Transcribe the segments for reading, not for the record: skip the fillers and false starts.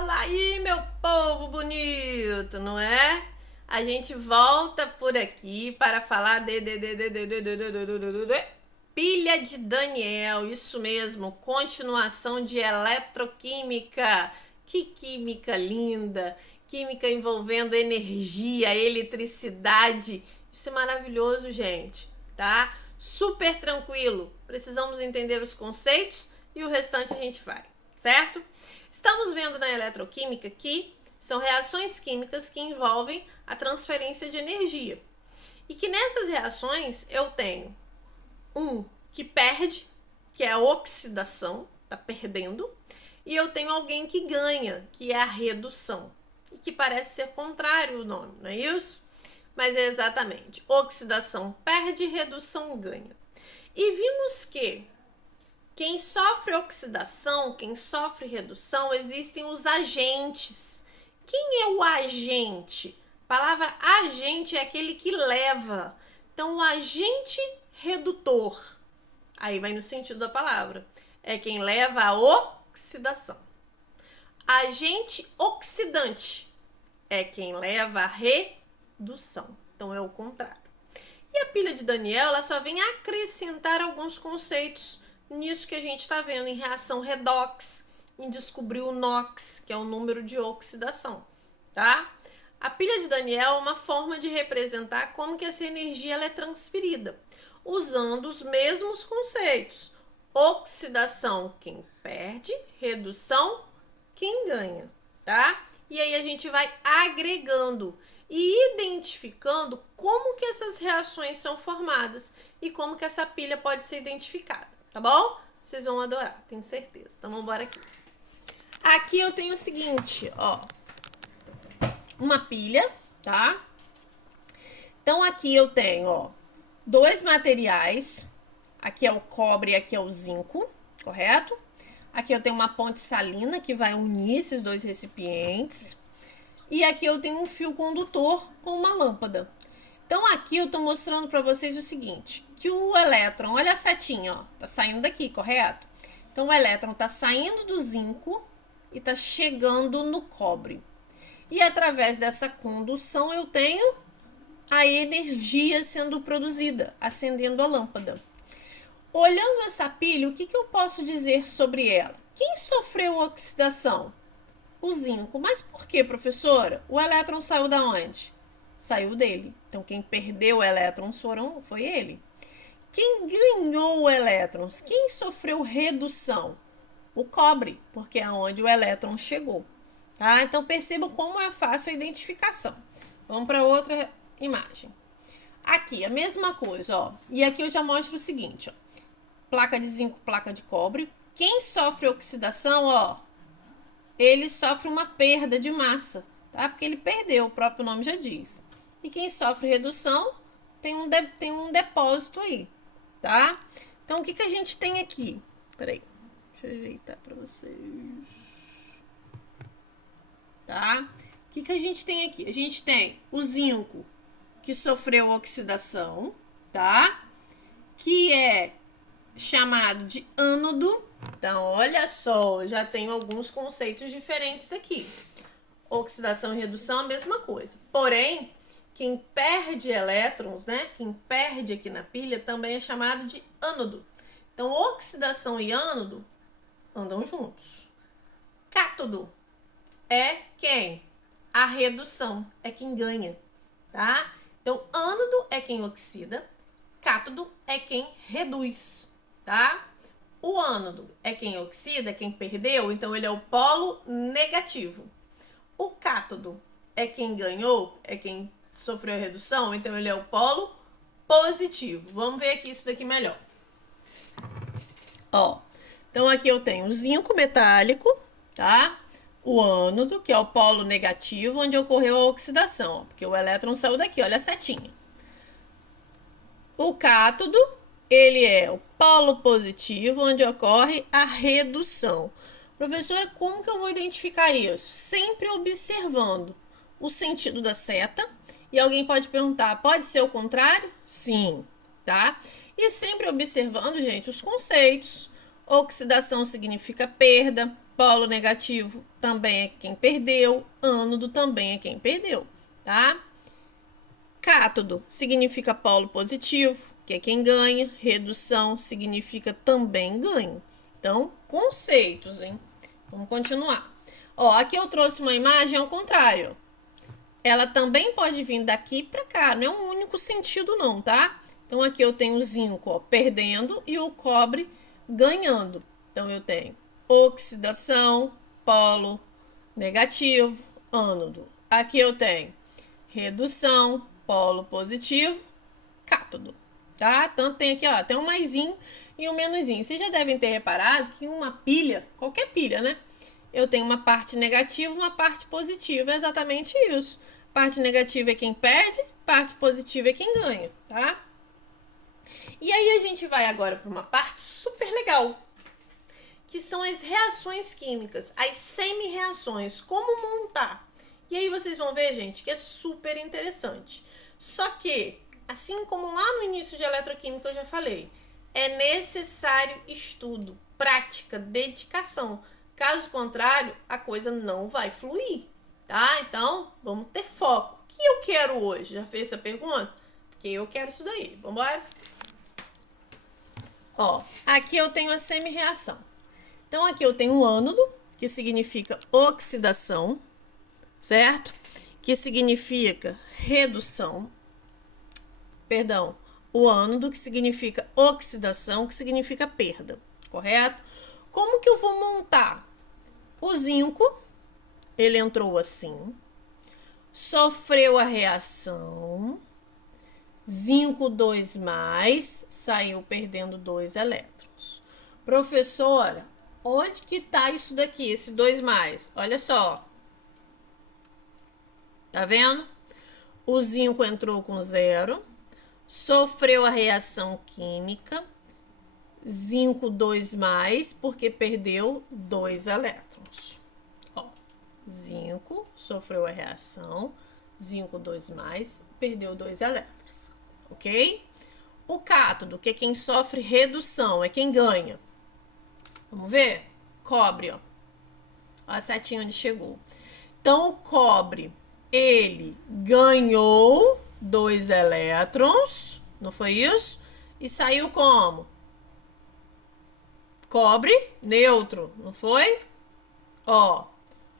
Fala aí, meu povo bonito, não é? A gente volta por aqui para falar de pilha de Daniel, isso mesmo, continuação de eletroquímica. Que química linda, química envolvendo energia, eletricidade. Isso é maravilhoso, gente, tá? Super tranquilo. Precisamos entender os conceitos e o restante a gente vai, certo? Estamos vendo na eletroquímica que são reações químicas que envolvem a transferência de energia. E que nessas reações eu tenho um que perde, que é a oxidação, tá perdendo, e eu tenho alguém que ganha, que é a redução. E que parece ser contrário o nome, não é isso? Mas é exatamente, oxidação perde, redução ganha. E vimos que quem sofre oxidação, quem sofre redução, existem os agentes. Quem é o agente? A palavra agente é aquele que leva. Então, o agente redutor, aí vai no sentido da palavra, é quem leva a oxidação. Agente oxidante é quem leva a redução. Então, é o contrário. E a pilha de Daniel, ela só vem acrescentar alguns conceitos nisso que a gente está vendo em reação redox, em descobrir o NOx, que é o número de oxidação, tá? A pilha de Daniel é uma forma de representar como que essa energia ela é transferida, usando os mesmos conceitos. Oxidação, quem perde, redução, quem ganha, tá? E aí a gente vai agregando e identificando como que essas reações são formadas e como que essa pilha pode ser identificada, tá bom? Vocês vão adorar, tenho certeza. Então vamos embora aqui. Aqui eu tenho o seguinte, ó, uma pilha, tá? Então aqui eu tenho, ó, dois materiais. Aqui é o cobre e aqui é o zinco, correto? Aqui eu tenho uma ponte salina que vai unir esses dois recipientes. E aqui eu tenho um fio condutor com uma lâmpada. Então aqui eu tô mostrando para vocês o seguinte, que o elétron, olha a setinha, ó, tá saindo daqui, correto? Então o elétron tá saindo do zinco e tá chegando no cobre. E através dessa condução eu tenho a energia sendo produzida, acendendo a lâmpada. Olhando essa pilha, o que eu posso dizer sobre ela? Quem sofreu oxidação? O zinco. Mas por que, professora? O elétron saiu da onde? Saiu dele. Então, quem perdeu elétrons foi ele. Quem ganhou elétrons? Quem sofreu redução? O cobre, porque é onde o elétron chegou. Tá? Então, percebam como é fácil a identificação. Vamos para outra imagem. Aqui, a mesma coisa, ó. E aqui eu já mostro o seguinte, ó. Placa de zinco, placa de cobre. Quem sofre oxidação, ó, ele sofre uma perda de massa, tá? Porque ele perdeu, o próprio nome já diz. E quem sofre redução tem um depósito aí, tá? Então, o que a gente tem aqui? Peraí, deixa eu ajeitar para vocês. Tá? O que a gente tem aqui? A gente tem o zinco que sofreu oxidação, tá? Que é chamado de ânodo. Então, olha só, já tenho alguns conceitos diferentes aqui. Oxidação e redução, a mesma coisa. Porém, quem perde elétrons, né? Quem perde aqui na pilha também é chamado de ânodo. Então, oxidação e ânodo andam juntos. Cátodo é quem? A redução é quem ganha, tá? Então, ânodo é quem oxida, cátodo é quem reduz, tá? O ânodo é quem oxida, é quem perdeu, então ele é o polo negativo. O cátodo é quem ganhou, é quem sofreu a redução, então ele é o polo positivo. Vamos ver aqui isso daqui melhor. Ó, então aqui eu tenho o zinco metálico, tá? O ânodo, que é o polo negativo, onde ocorreu a oxidação, ó, porque o elétron saiu daqui, olha a setinha. O cátodo, ele é o polo positivo, onde ocorre a redução. Professora, como que eu vou identificar isso? Sempre observando o sentido da seta. E alguém pode perguntar, pode ser o contrário? Sim, tá? E sempre observando, gente, os conceitos. Oxidação significa perda, Polo negativo também é quem perdeu. Ânodo também é quem perdeu, tá? Cátodo significa polo positivo, que é quem ganha. Redução significa também ganho. Então, conceitos, hein? Vamos continuar. Ó, aqui eu trouxe uma imagem ao contrário. Ela também pode vir daqui para cá, não é um único sentido não, tá? Então, aqui eu tenho o zinco, ó, perdendo e o cobre ganhando. Então, eu tenho oxidação, polo negativo, ânodo. Aqui eu tenho redução, polo positivo, cátodo, tá? Tanto tem aqui, ó, tem um maisinho e um menusinho. Vocês já devem ter reparado que uma pilha, qualquer pilha, né? Eu tenho uma parte negativa e uma parte positiva. É exatamente isso. Parte negativa é quem perde, parte positiva é quem ganha, tá? E aí a gente vai agora para uma parte super legal, que são as reações químicas, as semi-reações, como montar. E aí vocês vão ver, gente, que é super interessante. Só que, assim como lá no início de eletroquímica eu já falei, é necessário estudo, prática, dedicação. Caso contrário, a coisa não vai fluir, tá? Então, vamos ter foco. O que eu quero hoje? Já fez essa pergunta? Porque eu quero isso daí. Vamos embora? Ó, aqui eu tenho a semi-reação. Então, aqui eu tenho o ânodo, que significa oxidação, certo? Que significa redução. Perdão, o ânodo, que significa oxidação, que significa perda, correto? Como que eu vou montar? O zinco, ele entrou assim, sofreu a reação, zinco 2+, saiu perdendo 2 elétrons. Professora, onde que tá isso daqui, esse 2+? Olha só. Tá vendo? O zinco entrou com 0, sofreu a reação química, zinco 2+, porque perdeu 2 elétrons. Ó, zinco sofreu a reação, zinco 2+, perdeu 2 elétrons, ok? O cátodo, que é quem sofre redução, é quem ganha. Vamos ver? Cobre, ó. Ó a setinha onde chegou. Então, o cobre, ele ganhou 2 elétrons, não foi isso? E saiu como? Cobre neutro, não foi? Ó,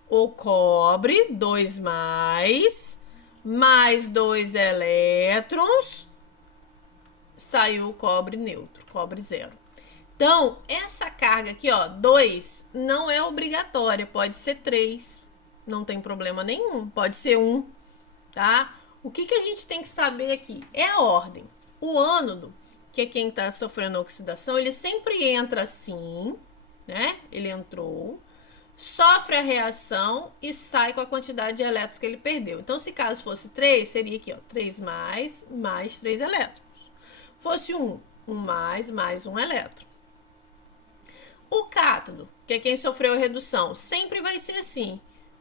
o cobre 2+, mais 2 elétrons, saiu o cobre neutro, cobre 0. Então, essa carga aqui, ó, 2, não é obrigatória, pode ser 3, não tem problema nenhum, pode ser 1, tá? O que a gente tem que saber aqui é a ordem. O ânodo, que é quem está sofrendo oxidação, ele sempre entra assim, né? Ele entrou, sofre a reação e sai com a quantidade de elétrons que ele perdeu. Então, se caso fosse 3, seria aqui, ó, 3+, mais 3 elétrons. Fosse 1, 1+, mais 1 elétron. O cátodo, que é quem sofreu a redução, sempre vai ser assim.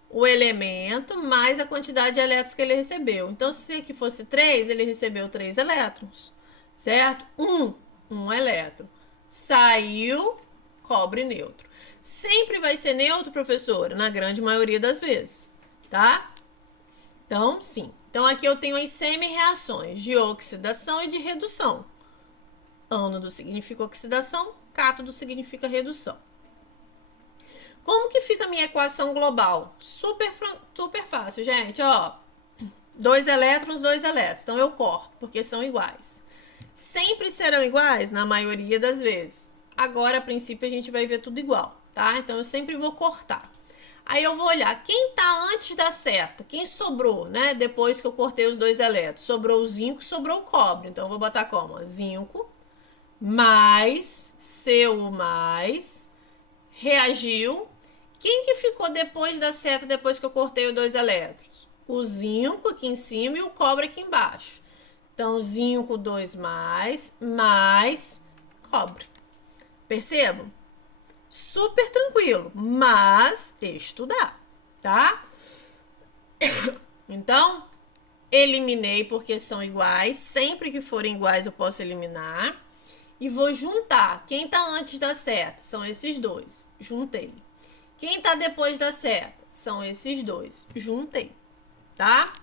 O elemento mais a quantidade de elétrons que ele recebeu. Então, se aqui fosse 3, ele recebeu 3 elétrons, certo? 1 elétron. Saiu cobre neutro. Sempre vai ser neutro, professora, na grande maioria das vezes, tá? Então, sim. Então, aqui eu tenho as semi-reações de oxidação e de redução. Ânodo significa oxidação, cátodo significa redução. Como que fica a minha equação global? Super fácil, gente, ó. 2 elétrons, 2 elétrons. Então, eu corto, porque são iguais. Sempre serão iguais? Na maioria das vezes. Agora, a princípio, a gente vai ver tudo igual, tá? Então, eu sempre vou cortar. Aí, eu vou olhar quem tá antes da seta. Quem sobrou, né? Depois que eu cortei os 2 elétrons. Sobrou o zinco, sobrou o cobre. Então, eu vou botar como? Zinco mais Cu mais reagiu. Quem que ficou depois da seta, depois que eu cortei os 2 elétrons? O zinco aqui em cima e o cobre aqui embaixo. Então, zinco 2+, mais cobre. Percebam? Super tranquilo, mas estudar, tá? Então, eliminei porque são iguais. Sempre que forem iguais, eu posso eliminar. E vou juntar. Quem tá antes da seta? São esses dois. Juntei. Quem tá depois da seta? São esses dois. Juntei, tá?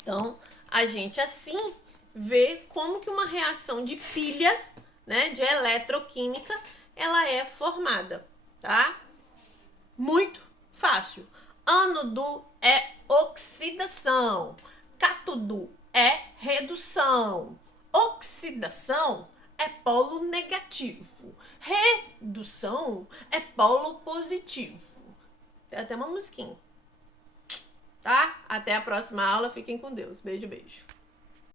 Então, a gente assim vê como que uma reação de pilha, né, de eletroquímica, ela é formada, tá? Muito fácil. Ânodo é oxidação. Cátodo é redução. Oxidação é polo negativo. Redução é polo positivo. Tem até uma musiquinha. Tá? Até a próxima aula. Fiquem com Deus. Beijo, beijo.